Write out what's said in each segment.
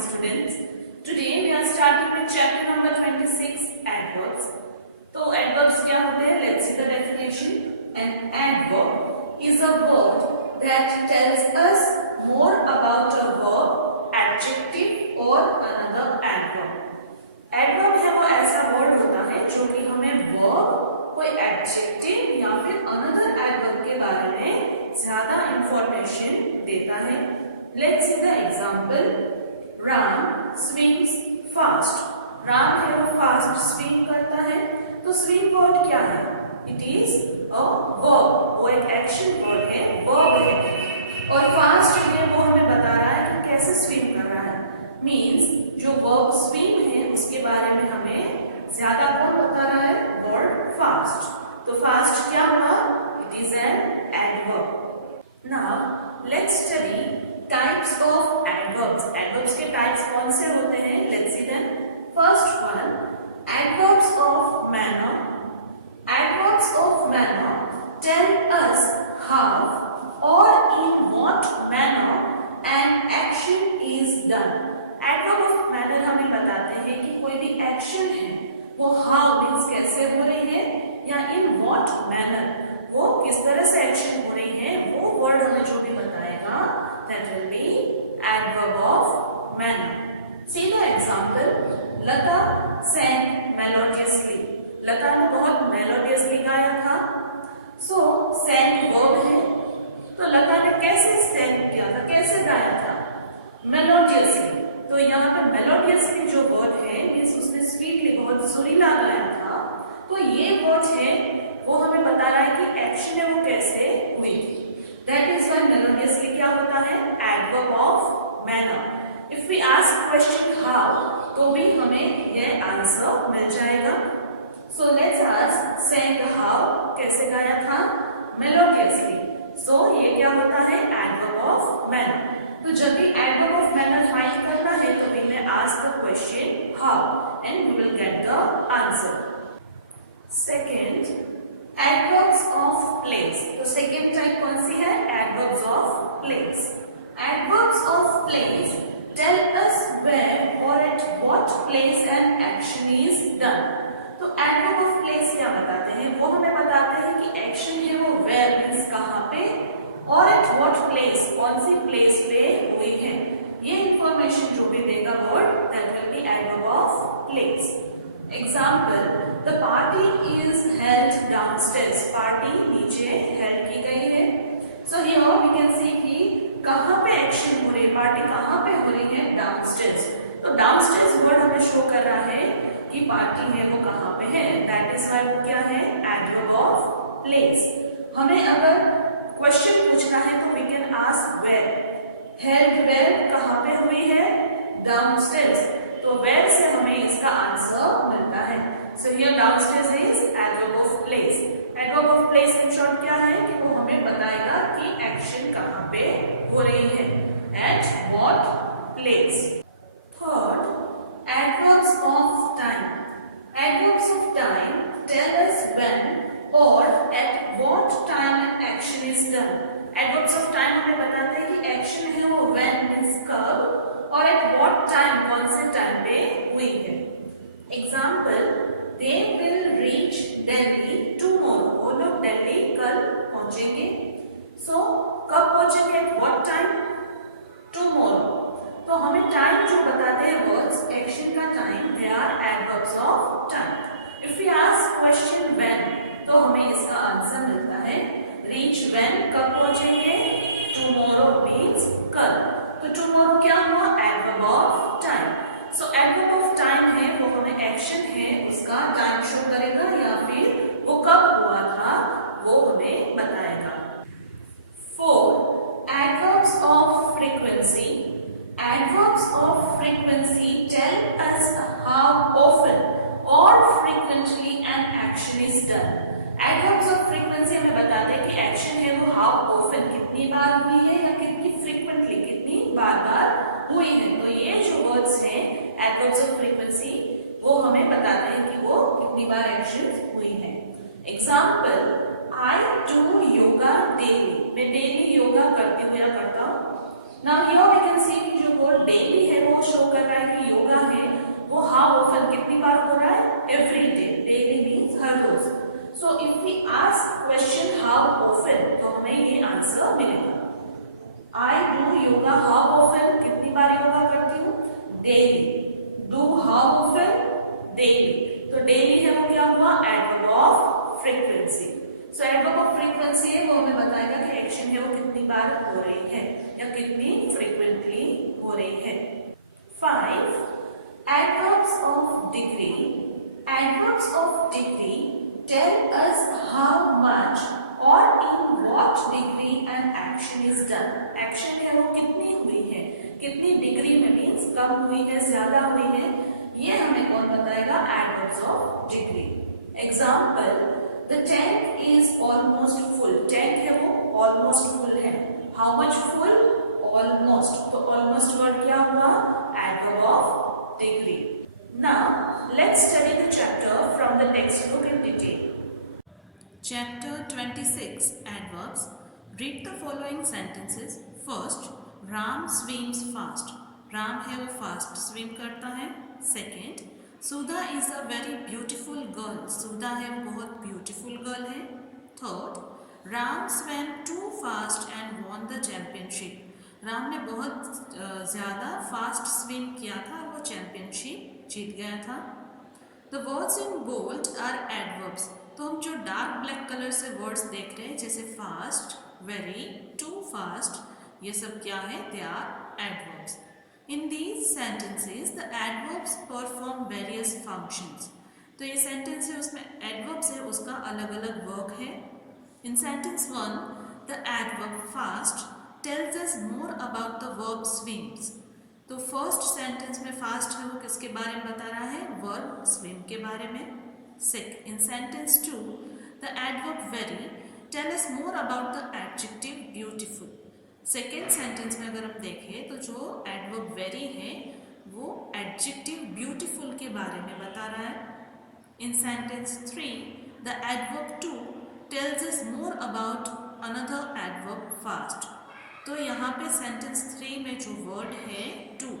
students. Today we are starting with chapter number 26, adverbs. तो adverbs क्या होते हैं? Let's see the definition. An adverb is a word that tells us more about a verb, adjective or another adverb. Adverb है वो ऐसा word होता है जो कि हमें verb, कोई adjective या फिर another adverb के बारे में ज्यादा information देता है. Let's see the example. Ram swims fast. Ram है वो फास्ट स्विम करता है. तो स्विम वर्ड क्या है? It is a verb. वो एक एक्शन वर्ड है, वर्ब है. और फास्ट है वो हमें बता रहा है कि कैसे स्विम कर रहा है. मींस जो वर्ब स्विम है उसके बारे में हमें ज्यादा कौन बता रहा है? Word fast. तो फास्ट क्या हुआ? It is an adverb. Now let's study types of adverbs. Adverbs के टाइप्स कौन से होते हैं? Let's see them. First one, adverbs of manner. Adverbs of manner tell us how और in what manner an action is done. Adverb of manner हमें बताते हैं कि कोई भी एक्शन है वो हाउ मीन्स कैसे हो रही है, या इन व्हाट मैनर वो किस तरह से एक्शन हो रही है. वो वर्ड हमें जो भी बताएगा that will be adverb of manner. See the example. Lata sang melodiously. लता ने बहुत melodiously गाया था. So sang verb है. तो लता ने कैसे sang किया था, कैसे गाया था? Melodiously. तो यहाँ पे melodiously जो word है मीन्स उसने sweetly बहुत सुरीला गाया था. तो ये word है वो हमें बता रहा है कि एक्शन है वो कैसे हुई. That is why melodiously क्या होता है? Adverb of manner. If we ask question how, तो भी हमें यह आंसर मिल जाएगा. So let's ask sang how कैसे गाया था? Melodiously. So ये क्या होता है? Adverb of manner. तो जब भी adverb of manner फाइंड करना है तो we may ask the question how and we will get the answer. Second, adverbs of place. तो सेकेंड टाइप कौन सी है? adverbs of place. Adverbs of place tell us where or at what place an action is done. तो adverb of place क्या बताते हैं? वो हमें बताते हैं कि एक्शन है वो where means कहाँ पे, और at what place कौन सी प्लेस पे हुई है. ये इंफॉर्मेशन जो भी देगा word that will be adverb of place. Example, the party is held downstairs. Party नीचे held की गई है. So here we can see कि कहाँ पे एक्शन हो रही है, पार्टी कहाँ पे हो रही है? downstairs. तो downstairs वर्ड हमें शो कर रहा है कि पार्टी है वो कहाँ पे है. That is why वो क्या है? adverb of place. हमें अगर क्वेश्चन पूछना है तो we can ask where. held where कहाँ पे हुई है? downstairs. तो where से हमें इसका आंसर मिलता है. So here downstairs is adverb of place. Adverb of place in short क्या है कि वो हमें बताएगा कि एक्शन कहाँ पे हो रही है. At what place. Third, adverbs of time. Adverbs of time tell us when or at what time an action is done. Adverbs of time हमें बताते हैं कि एक्शन है वो when means कब, और at what time कौन से टाइम पे हुई है. Example, they will reach Delhi tomorrow. वो लोग दिल्ली कल पहुंचेंगे. So कब पहुंचेंगे? at what time? tomorrow. तो हमें टाइम जो बताते हैं वर्ड्स एक्शन का time, they are adverbs of time. If we ask question when, तो हमें इसका आंसर मिलता है reach when कब पहुंचेंगे, tomorrow means कल. तो tomorrow क्या हुआ? adverb of time. So adverb of time है वो हमें एक्शन है उसका टाइम शो करेगा या फिर वो कब हुआ था वो हमें बताएगा. 4, adverbs of frequency. Adverbs of frequency tell us how often or frequently an action is done. Adverbs of frequency हमें बताते हैं कि एक्शन है वो how often कितनी बार हुई है या कितनी frequently कितनी बार हुई है. तो ये जो वर्ड्स हैं adverbs of frequency वो हमें बताते हैं कि वो कितनी बार एक्शन हुई है. Example, I do yoga daily. मैं डेली योगा करती हूँ या करता हूँ. Now here we can see कि जो वर्ड डेली है वो शो कर 5. Adverbs of degree. Adverbs of degree tell us how much or in what degree an action is done. Action है वो कितनी हुई है, कितनी डिग्री में, मीन्स कम हुई है, ज्यादा हुई है, ये हमें कौन बताएगा? Adverbs of degree. Example, the tank is almost full. Tank है वो ऑलमोस्ट फुल है. How much full? ऑलमोस्ट. तो ऑलमोस्ट वर्ड क्या हुआ? Adverb of degree. Now let's study the chapter from the text book in detail. Chapter 26 Adverbs. Read the following sentences. First, Ram swims fast. Ram है वो fast swim करता है. Second, Sudha is a very beautiful girl. Sudha है वो बहुत beautiful girl है. Third, Ram swam too fast and won the championship. Ram ने बहुत ज़्यादा फास्ट स्विम किया था और वो चैंपियनशिप जीत गया था. The words in bold are adverbs. तो हम जो डार्क ब्लैक कलर से वर्ड्स देख रहे हैं जैसे फास्ट, वेरी, टू फास्ट, ये सब क्या है? They are adverbs. In these sentences the adverbs perform various functions. तो ये सेंटेंस है उसमें एडवर्ब्स है, उसका अलग अलग वर्क है. In sentence 1 the adverb fast tells us more about the verb swims. तो फर्स्ट सेंटेंस में फास्ट है वो किसके बारे में बता रहा है? वर्ब स्विम के बारे में. In sentence 2, the adverb very tell us more about the adjective beautiful. Second sentence में अगर हम देखें तो जो adverb very है वो adjective beautiful के बारे में बता रहा है. In sentence 3, the adverb to tells us more about another adverb fast. तो यहाँ पे sentence 3 में जो word है to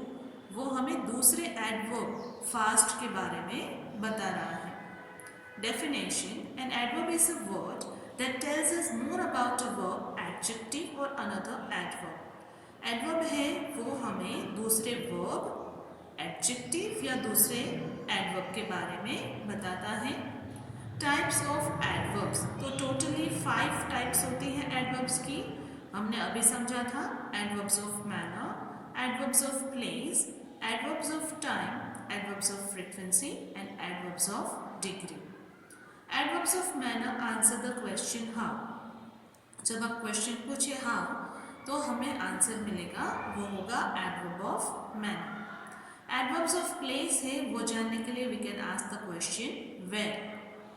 वो हमें दूसरे adverb fast के बारे में बता रहा है. Definition: an adverb is a word that tells us more about a verb, adjective or another adverb. Adverb है वो हमें दूसरे verb, adjective या दूसरे adverb के बारे में बताता है. Types of adverbs. तो totally 5 types होती हैं adverbs की. हमने अभी समझा था. Adverbs of manner, adverbs of place, adverbs of time, adverbs of frequency and adverbs of degree. Adverbs of manner answer the question how. जब आप क्वेश्चन पूछे how तो हमें आंसर मिलेगा, वो होगा adverb of manner. Adverbs of place है वो जानने के लिए we can ask the question where,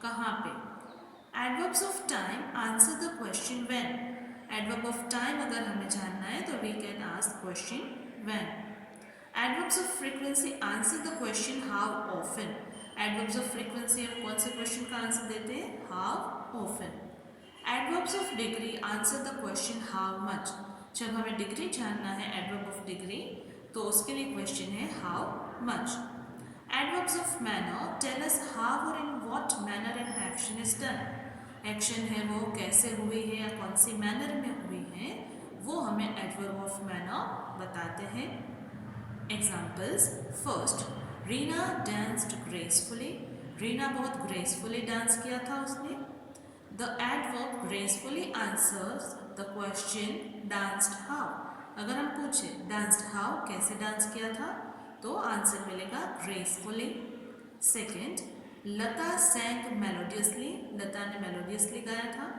कहाँ पे. Adverbs of time answer the question when. Adverb of time अगर हमें जानना है तो we can ask question when. Adverbs of frequency answer the question how often. Adverbs of frequency हम कौन से क्वेश्चन का आंसर देते हैं? How often. Adverbs of degree answer the question how much. जब हमें डिग्री जानना है adverb of degree तो उसके लिए क्वेश्चन है how much. Adverbs of manner tell us how or in what manner an action is done. Action है वो कैसे हुई है या कौन सी manner में हुई है वो हमें adverb of manner बताते हैं. Examples. First, Reena danced gracefully. Reena बहुत gracefully डांस किया था उसने. The adverb gracefully answers the question danced how. अगर हम पूछे danced how कैसे डांस किया था तो आंसर मिलेगा gracefully. Second, लता sang melodiously. लता ने melodiously गाया था.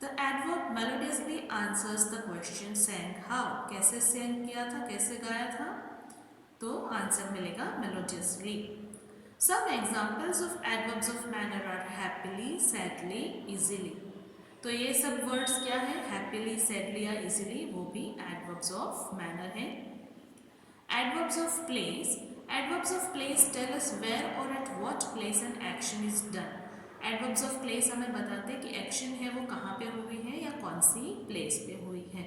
The adverb melodiously answers the question sang how. कैसे sang किया था, कैसे गाया था तो आंसर मिलेगा melodiously. Some examples of adverbs of manner are happily, sadly, easily. तो ये सब words क्या है? happily, sadly या easily वो भी adverbs of manner है. Adverbs of place. Adverbs of place tell us where or at what place an action is done. Adverbs of place हमें बताते हैं कि action है वो कहाँ पे हुई है या कौन सी place पे हुई है.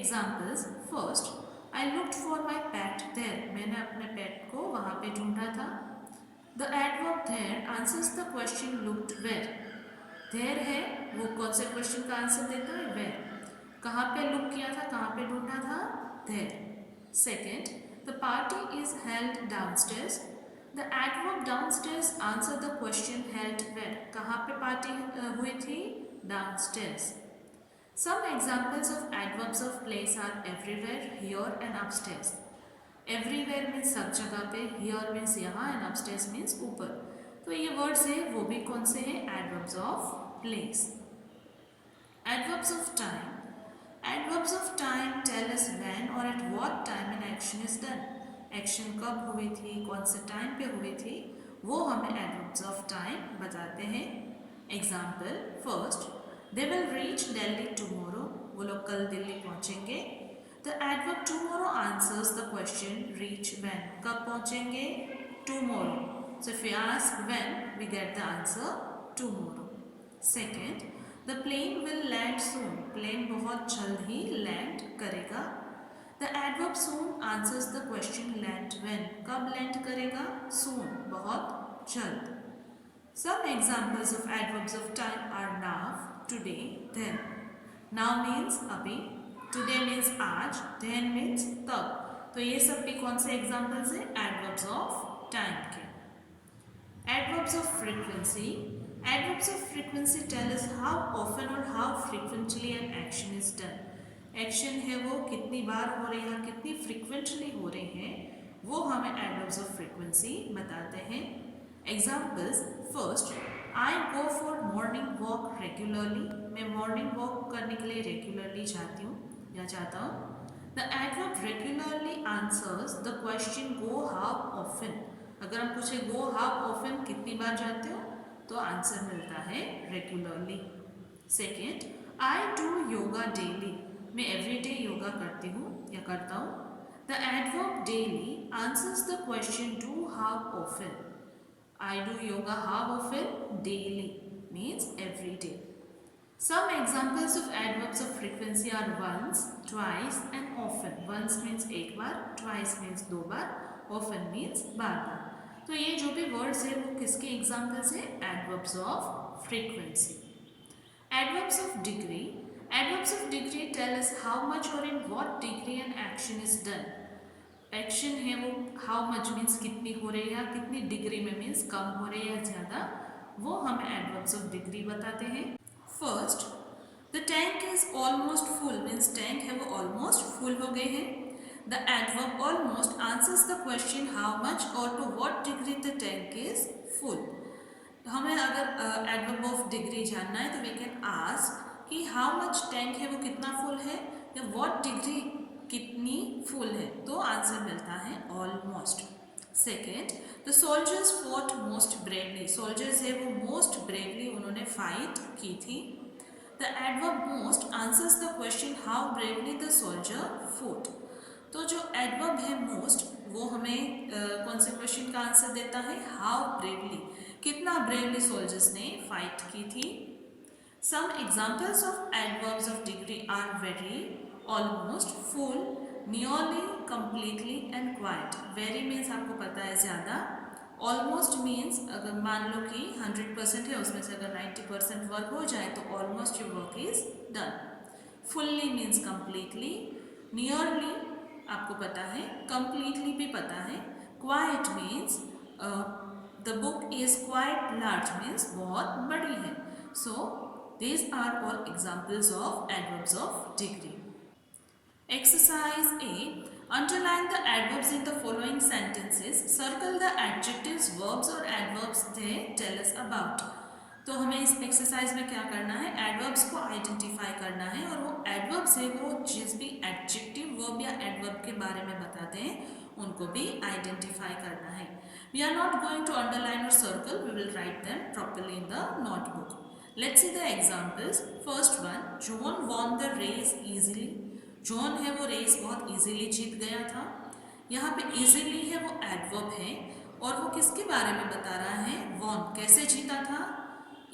Examples. First, I looked for my pet there. मैंने अपने pet को वहाँ पे ढूंढा था. The adverb there answers the question looked where. There है वो कौन से question का आंसर देता है? Where. कहाँ पे look किया था, कहाँ पे ढूंढा था? There. Second, the party is held downstairs. The adverb downstairs answer the question held where. कहाँ पे party हुई थी? Downstairs. Some examples of adverbs of place are everywhere, here and upstairs. Everywhere means सब जगह पे, हियर मीन्स यहाँ, and upstairs means ऊपर। तो ये वर्ड्स है वो भी कौन से हैं? Adverbs of place. Adverbs of time. Adverbs of time tell us when or at what time an action is done. Action कब हुई थी, कौन से टाइम पे हुई थी, वो हमें एडवर्ब्स ऑफ टाइम बताते हैं। Example first, they will reach Delhi tomorrow, वो लोग कल दिल्ली पहुंचेंगे। The adverb tomorrow answers the question reach when, कब पहुंचेंगे? Tomorrow. So if we ask when, we get the answer tomorrow. Second, the plane will land soon, plane बहुत जल्द ही land करेगा। The adverb soon answers the question land when, कब लैंड करेगा? Soon, बहुत जल्द। Some examples of adverbs of time are now, today, then. Now means अभी, टुडे मीन्स आज, देन मीन्स तब। तो ये सब भी कौन से एग्जाम्पल्स हैं? एडवर्ब्स ऑफ टाइम के। Adverbs of frequency. Adverbs of frequency tell us how often or how frequently an action is done. Action है वो कितनी बार हो रही है, कितनी frequently हो रही है, वो हमें adverbs of frequency बताते हैं। Examples first, I go for morning walk regularly. मैं morning walk करने के लिए regularly जाती हूँ या जाता हूँ। The adverb regularly answers the question go how often. अगर हम पूछे गो हाउ ऑफन, कितनी बार जाते हो, तो आंसर मिलता है regularly. Second, I do yoga daily, मैं एवरीडे योगा करती हूँ या करता हूँ। The adverb daily answers the question do how often. I do yoga how often? Daily means everyday. Some examples of adverbs of frequency are once, twice and often. Once means एक बार, twice means दो बार, often means बार बार। तो ये जो भी words है वो किसके examples है? Adverbs of frequency. Adverbs of degree. Adverbs of degree tell us how much और in what degree an action is done. Action है वो हाउ मच मीन्स कितनी हो रही है, कितनी डिग्री में मीन्स कम हो रही है, ज़्यादा, वो हमें एडवर्ब्स ऑफ डिग्री बताते हैं। First, the tank is almost full means tank है वो ऑलमोस्ट फुल हो गए हैं। The adverb almost answers the question how much or to what degree the tank is full. हमें अगर adverb of degree जानना है तो we can ask कि how much tank है वो कितना full है या what degree कितनी full है, तो आंसर मिलता है almost. Second, the soldiers fought most bravely. Soldiers है वो most bravely उन्होंने fight की थी. The adverb most answers the question how bravely the soldier fought. तो जो एडवर्ब है मोस्ट वो हमें कौन से क्वेश्चन का आंसर देता है? हाउ ब्रेवली, कितना ब्रेवली सोल्जर्स ने फाइट की थी। Some examples of adverbs of degree are very, almost, full, nearly, completely and quite. Very means आपको पता है ज़्यादा, ऑलमोस्ट मीन्स अगर मान लो कि 100% है उसमें से अगर 90% वर्क हो जाए तो almost your work is done. Fully means completely, nearly आपको पता है, कंप्लीटली भी पता है, quite means the book is quite large means बहुत बड़ी है। So these are all examples of adverbs of degree. Exercise A, underline the adverbs in the following sentences, circle the adjectives, verbs और adverbs they tell us about. तो हमें इस exercise में क्या करना है? एडवर्ब्स को आइडेंटिफाई करना है और वो एडवर्ब्स है वो जिस भी एडजेक्टिव, वर्ब या एडवर्ब के बारे में बताते हैं उनको भी आइडेंटिफाई करना है। We are not going to underline और circle, we will write them properly in the notebook. Let's see the examples. First one, John won the race easily. John है वो रेस बहुत इजीली जीत गया था। यहाँ पे इजीली है वो एडवर्ब है और वो किसके बारे में बता रहा है? वॉन, कैसे जीता था?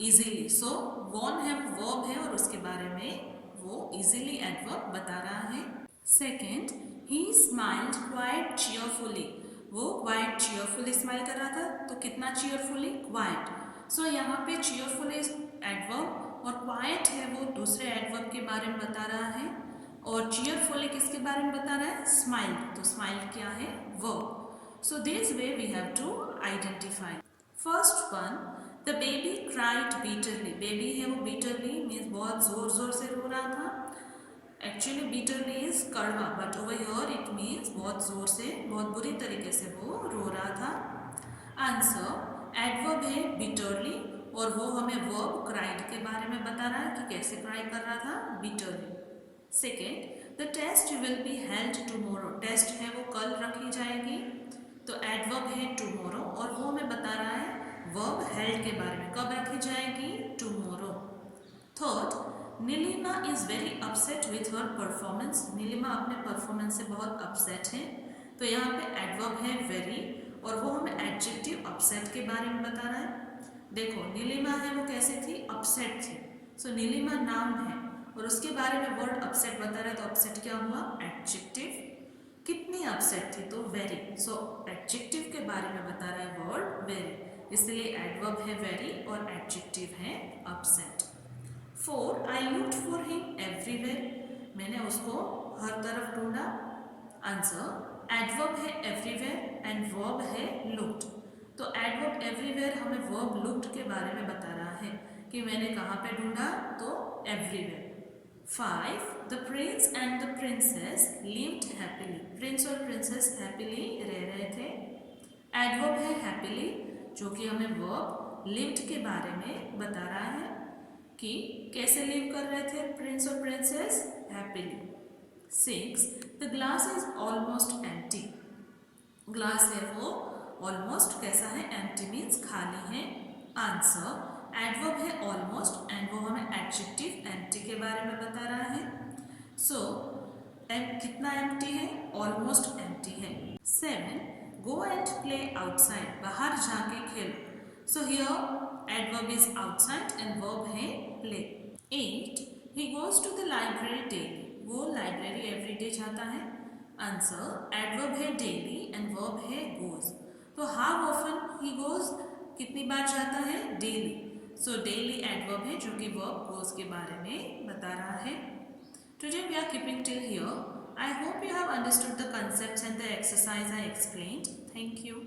इजीली। सो वॉन है वर्ब है और उसके बारे में वो इजीली एडवर्ब बता रहा है। सेकेंड, ही स्माइल्ड क्वाइट चीयरफुली। वो क्वाइट चीयरफुली स्माइल कर रहा था, तो कितना चीयरफुली? क्वाइट। सो यहाँ पे चीयरफुली एडवर्ब और क्वाइट है वो दूसरे एडवर्ब के बारे में बता रहा है और चीयरफुली किसके बारे में बता रहा है? स्माइल। तो स्माइल क्या है? Verb. So this way we have to identify. First one, the baby cried bitterly. Baby है वो बीटरली मीन्स बहुत जोर जोर से रो रहा था। एक्चुअली बिटरली इज कड़वा, but over here it means बहुत जोर से, बहुत बुरी तरीके से वो रो रहा था। आंसर एडवर्ब है बिटरली, और वो हमें वर्ब क्राइड के बारे में बता रहा है कि कैसे क्राई कर रहा था, bitterly. Second, the test will be held tomorrow, test है वो कल रखी जाएगी, तो एडवर्ब है टुमारो, और वो हमें बता रहा है वर्ब हेल्ड के बारे में, कब रखी जाएगी, tomorrow. Third, Nilima is very upset with her performance, Nilima अपने परफॉर्मेंस से बहुत अपसेट है, तो यहाँ पे एडवर्ब है वेरी, और वो हमें एडजेक्टिव अपसेट के बारे में बता रहा है। देखो नीलिमा है वो कैसे थी, अपसेट थी, सो नीलिमा नाम है और उसके बारे में वर्ड अपसेट बता रहा है, तो अपसेट क्या हुआ, एडजेक्टिव। कितनी अपसेट थी, तो वेरी, सो एडजेक्टिव के बारे में बता रहा है वर्ड वेरी, इसलिए एडवर्ब है वेरी और एडजेक्टिव है upset. 4, I looked for him everywhere, मैंने उसको हर तरफ ढूंढा। आंसर एडवर्ब है एवरीवेयर एंड वर्ब है लुक्ड, तो एडवर्ब एवरीवेयर हमें वर्ब लुक्ड के बारे में बता रहा है कि मैंने कहाँ पे ढूंढा, तो everywhere. 5, the Prince and the princess lived happily, Prince और प्रिंसेस हैप्पीली रह रहे थे। एडवर्ब है हैप्पीली, जो कि हमें वर्ब लिव्ड के बारे में बता रहा है कि कैसे लिव कर रहे थे प्रिंस और princess, happily. 6, the glass is almost empty, glass है वो ऑलमोस्ट कैसा है, एम्प्टी मीन्स खाली है। आंसर एडवर्ब है ऑलमोस्ट एंड वो हमें एडजेक्टिव एम्प्टी के बारे में बता रहा है, सो कितना एम्प्टी है, ऑलमोस्ट एम्प्टी है। 7, गो एंड प्ले आउटसाइड, बाहर जाके खेलो, so here adverb is outside and verb है play. 8, he goes to the library daily, वो लाइब्रेरी एवरीडे जाता है। आंसर एडवर्ब है डेली एंड वर्ब है गोज, तो हाउ ऑफन ही गोज, कितनी बार जाता है, डेली, सो डेली एडवर्ब है जो कि वर्ब गोज के बारे में बता रहा है। Today we are keeping till here. I hope you have understood the concepts and the exercise I explained. Thank you.